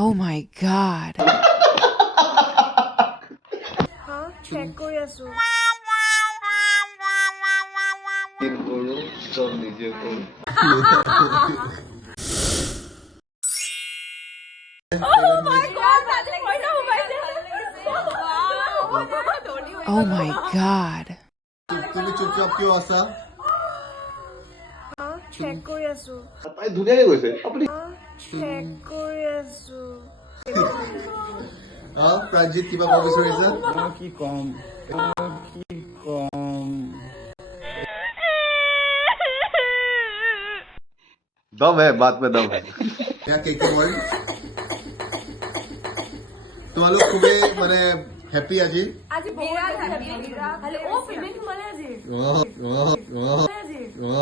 Oh my god. Check কৰি আছো কৰো চব নিজে কৰো Oh my god. তুমি চুপচাপ কিয় আছা চেক কৰি আছো তাই ধুনীয়াকে গৈছে আপুনি চেক কৰি আছো প্ৰাঞ্জিত কিবা ক'ব বিচাৰিছা কি কম दम है बात में दम है এয়া কেকে ৱৰ্ল্ড তোমালোক খুবেই মানে হেপী আজি আজি বিৰাট হেপী খালি ও পেমেন্ট সোমালে আজি অ